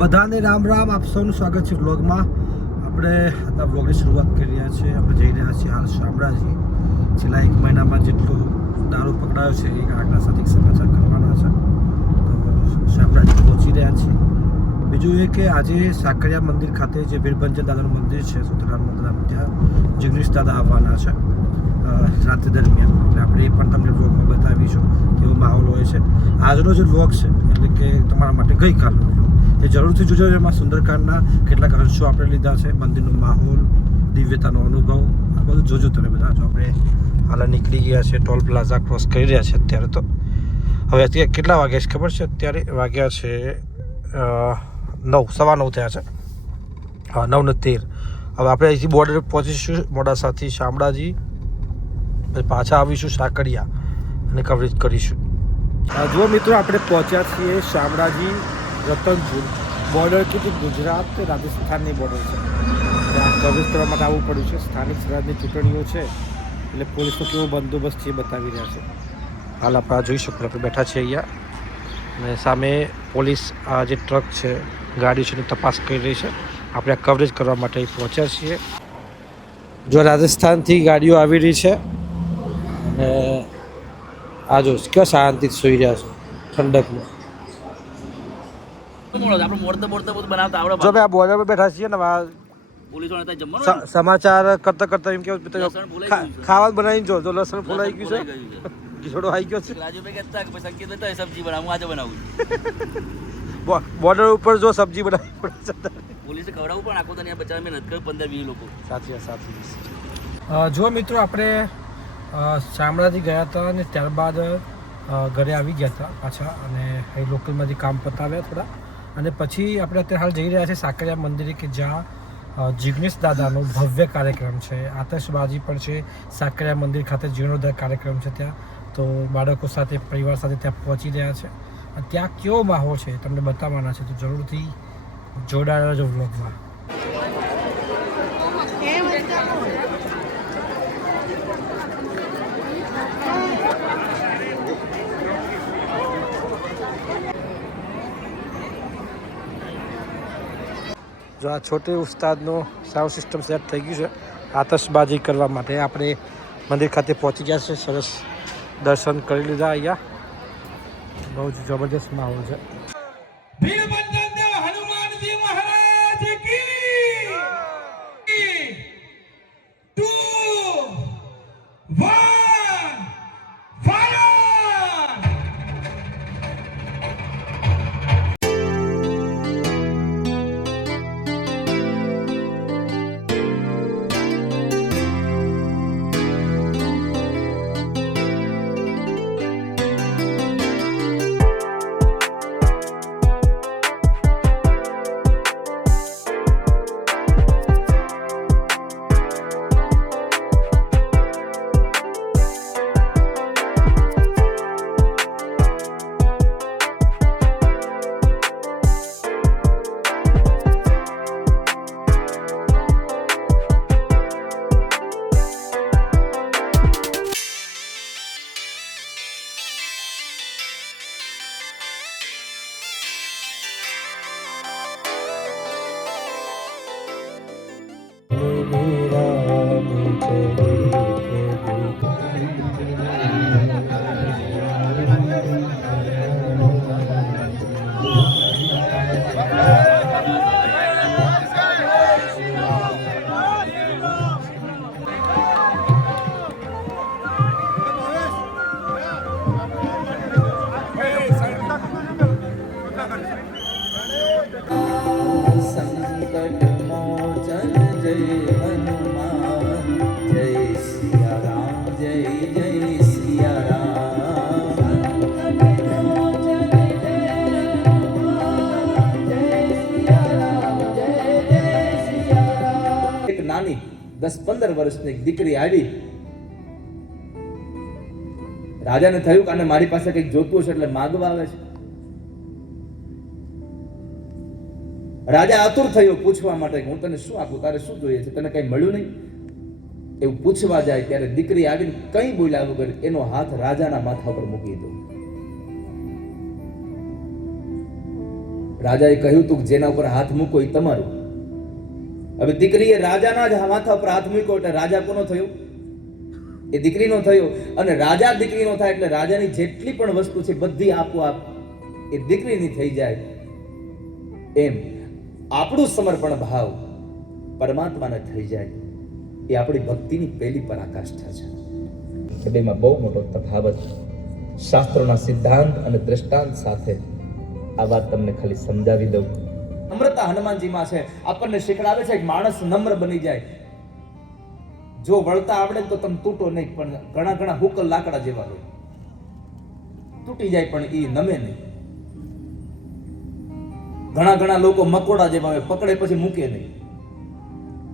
બધાને રામ રામ. આપ સૌનું સ્વાગત છે વ્લોગમાં. આપણે આજના વ્લોગની શરૂઆત કરી રહ્યા છીએ. આપણે જઈ રહ્યા છીએ હાલ શામળાજી. છેલ્લા 1 મહિનામાં જેટલું દારૂ પકડાયો છે એ આગલા સાથે સમાચાર કરવાના છે. તો શામળાજી પહોંચી રહ્યા છીએ. બીજું એ કે આજે સાકરિયા મંદિર ખાતે જે વીરભંજન દાદાનું મંદિર છે સુતરામ મંદિર, ત્યાં જગદીશ દાદા આવવાના છે રાત્રિ દરમિયાન. એટલે આપણે એ પણ તમને વ્લોગમાં બતાવીશું કેવો માહોલ હોય છે. આજનો જે વ્લોગ છે એટલે કે તમારા માટે ગઈકાલનો વ્લોગ એ જરૂરથી જોજો. એમાં સુંદરકાંડના કેટલાક અંશો આપણે લીધા છે, મંદિરનો માહોલ, દિવ્યતાનો અનુભવ, આ બધું જોજો તમે બધા. જો આપણે હાલ નીકળી ગયા છે, ટોલ પ્લાઝા ક્રોસ કરી રહ્યા છે અત્યારે. તો હવે અત્યારે કેટલા વાગ્યા છે ખબર છે? અત્યારે વાગ્યા છે 9, સવા 9 થયા છે. હા, 9:13. હવે આપણે અહીંથી બોર્ડર પહોંચીશું મોડાસાથી શામળાજી, પછી પાછા આવીશું સાકરિયા અને કવરેજ કરીશું. જુઓ મિત્રો, આપણે પહોંચ્યા છીએ શામળાજી રતનપુર. બોર્ડર કે ગુજરાત રાજસ્થાનની બોર્ડર છે. ત્યાં કવરેજ કરવા માટે આવવું પડ્યું છે. સ્થાનિક સ્વરાજની ચૂંટણીઓ છે એટલે પોલીસનો કેવો બંદોબસ્ત છે એ બતાવી રહ્યા છે. હાલ આપણે જોઈ શકો, આપણે બેઠા છીએ અહીંયા અને સામે પોલીસ આ જે ટ્રક છે, ગાડી છે એની તપાસ કરી રહી છે. આપણે આ કવરેજ કરવા માટે પહોંચ્યા છીએ. જો રાજસ્થાનથી ગાડીઓ આવી રહી છે અને આ જો કેવા શાંતિથી સુઈ રહ્યા છે ઠંડકમાં. જો ભાઈ આ બોર્ડર પર બેઠા છીએ ને, સમાચાર કરતા કરતા એમ કેવું ખાવા બનાવીને જો લસણ ફોલાઈ ગયું છે, ઘીસોડો આવી ગયો છે. બોર્ડર ઉપર જો સબ્જી બનાવી પડે છે. પોલીસે ખવડાવવું પણ આખો તને બચાવ મહેનત કર્યું 15-20 લોકો. સાચી. જો મિત્રો, આપણે શામળાજી ગયા હતા અને ત્યારબાદ ઘરે આવી ગયા હતા પાછા, અને એ લોકલમાંથી કામ પતાવ્યા થોડા, અને પછી આપણે અત્યારે હાલ જઈ રહ્યા છીએ સાકરિયા મંદિરે કે જ્યાં જિગ્નેશ દાદાનો ભવ્ય કાર્યક્રમ છે. આતશબાજી પણ છે સાકરિયા મંદિર ખાતે, જીર્ણોદ્ધાર કાર્યક્રમ છે ત્યાં. તો બાળકો સાથે, પરિવાર સાથે ત્યાં પહોંચી રહ્યા છે. ત્યાં કેવો માહોલ છે તમને બતાવવાના છે, તો જરૂરથી જોડાયેલા જો વ્લોગમાં. જો આ છોટે ઉસ્તાદનો સાઉન્ડ સિસ્ટમ સેટ થઈ ગયું છે આતશબાજી કરવા માટે. આપણે મંદિર ખાતે પહોંચી ગયા છે, સરસ દર્શન કરી લીધા. અહીંયા બહુ જ જબરજસ્ત માહોલ છે. નાની 10-15 વર્ષની એક દીકરી આવી. રાજાને થયું કે આને મારી પાસે કંઈક જોતું હશે એટલે માગવા આવે છે. રાજા આતુર થયો પૂછવા માટે કે હું તને શું આપું, તારે શું જોઈએ છે, તને કઈ મળ્યું નહીં? એવું પૂછવા જાય ત્યારે દીકરી આવીને કંઈ બોલ્યા વગર એનો હાથ રાજાના માથા પર મૂકી દો. રાજાએ કહ્યું તું કે જેના ઉપર હાથ મૂકો એ તમારું. હવે દીકરીએ રાજાના જ માથા ઉપર હાથ મૂક્યો એટલે રાજા કોનો થયો? એ દીકરીનો થયો. અને રાજા દીકરીનો થાય એટલે રાજાની જેટલી પણ વસ્તુ છે બધી આપોઆપ એ દીકરીની થઈ જાય. એમ આપણું સમર્પણ ભાવ પરમાત્માને થઈ જાય એ આપણી ભક્તિની પહેલી પરાકાષ્ઠા છે. એ બેમાં બહુ મોટો તફાવત શાસ્ત્રોના સિદ્ધાંત અને દ્રષ્ટાંત સાથે આ વાત તમને ખાલી સમજાવી દઉં. નમ્રતા હનુમાનજીમાં છે. આપણને શીખડાવે છે કે માણસ નમ્ર બની જાય. જો વળતા આવડે તો તમે તૂટો નહીં, પણ ઘણા ઘણા હુકલ લાકડા જેવા હોય, તૂટી જાય પણ એ નમે નહીં. ઘણા ઘણા લોકો મકોડા જેવા હોય, પકડે પછી મૂકે નહીં.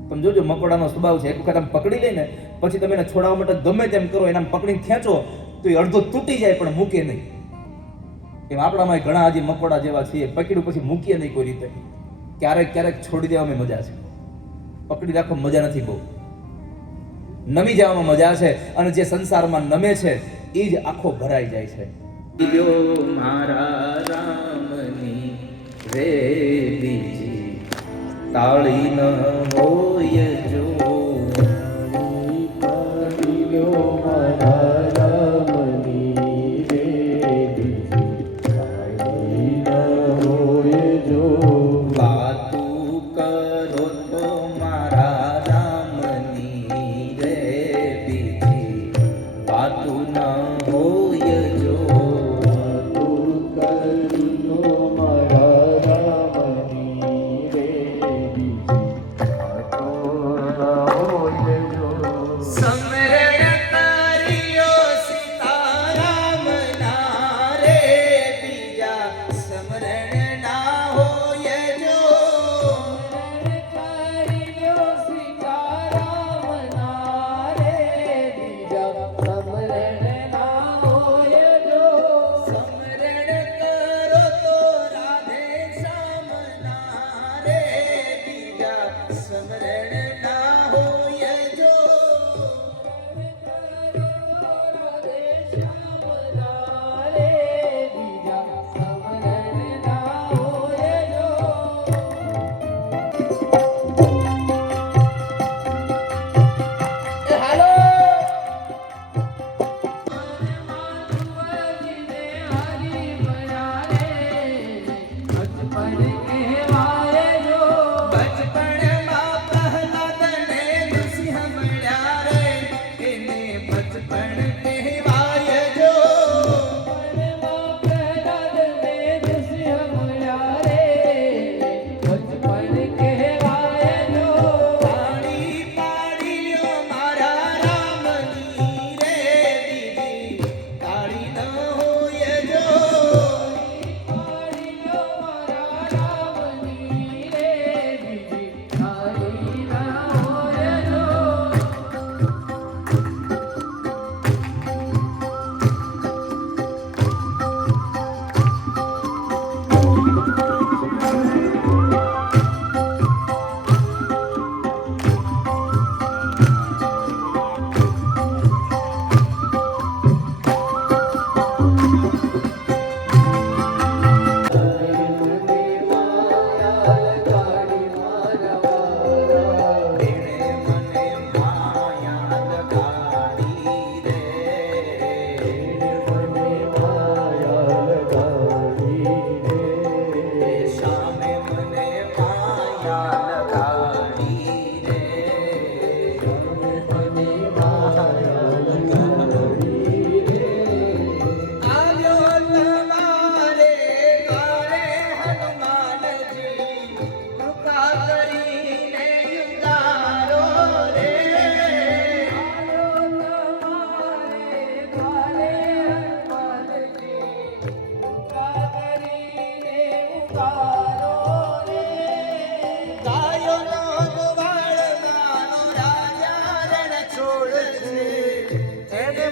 તમે જોજો મકોડાનો સ્વભાવ છે, એક વખત આમ પકડી લે ને પછી તમે એને છોડાવવા માટે ગમે તેમ કરો, એના પકડીને ખેંચો તો એ અડધો તૂટી જાય પણ મૂકે નહીં. એમ આપણામાં ઘણા હજી મકોડા જેવા છીએ, પકડ્યું પછી મૂકીએ નહીં કોઈ રીતે. ક્યારેક ક્યારેક છોડી દેવામાં મજા છે, પકડી રાખો મજા નથી બહુ. નમી જવામાં મજા છે. અને જે સંસારમાં નમે છે એ જ આખો ભરાઈ જાય છે. મારા રામની રે બીજી તાળી ન હોય જો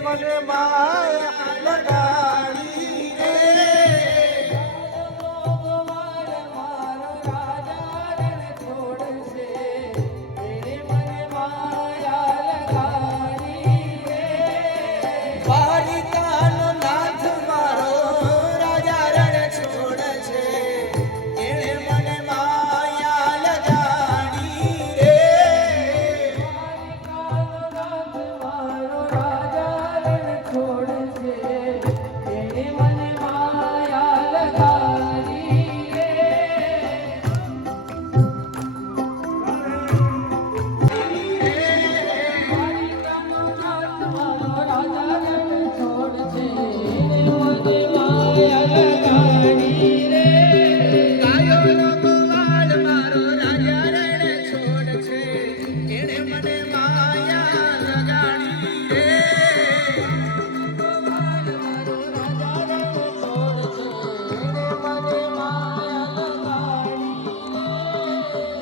મને માયા લગાડી રે મારો રાજા રણ છોડશે તેને મને માયા લગાડી રે દ્વારિકાનો નાથ મારો રાજા રણ છોડશે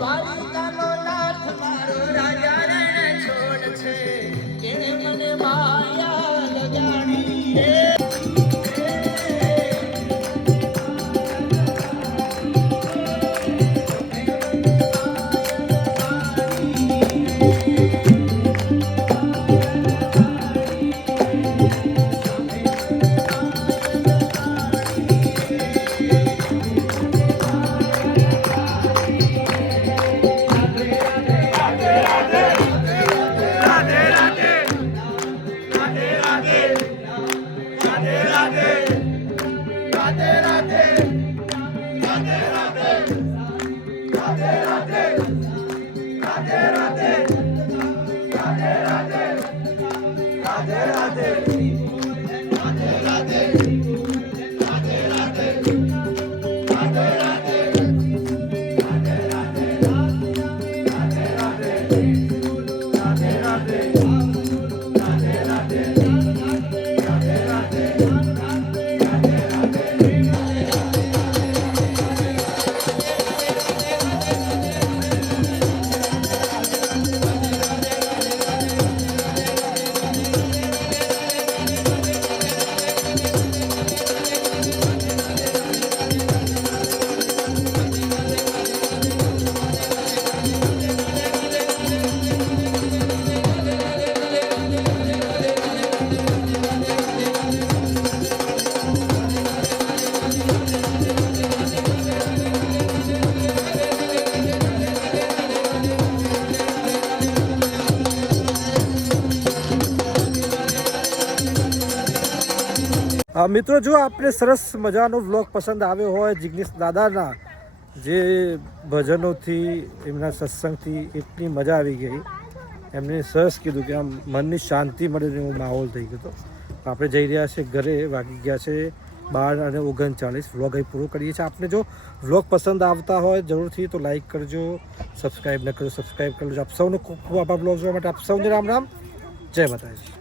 દ્વારિકાનો નાથ મારો રાજા રણ છોડ છે એને મને માયા લગાડી રે મિત્રો જો આપને સરસ મજાનો વ્લોગ પસંદ આવ્યો હોય જિગ્નેશ દાદાના જે ભજનોથી એમના સત્સંગથી એટલી મજા આવી ગઈ એમને સરસ કીધું કે આમ મનની શાંતિ મળે એવો માહોલ થઈ ગયો હતો આપણે જઈ રહ્યા છે ઘરે વાગી ગયા છે 12:39 વ્લોગ અહીં પૂરો કરીએ છીએ આપને જો વ્લોગ પસંદ આવતા હોય જરૂરથી તો લાઈક કરજો સબસ્ક્રાઈબ ન કરો સબસ્ક્રાઈબ કરજો આપ સૌનો ખૂબ ખૂબ આભાર વ્લોગ જોવા માટે આપ સૌને રામ રામ જય માતાજી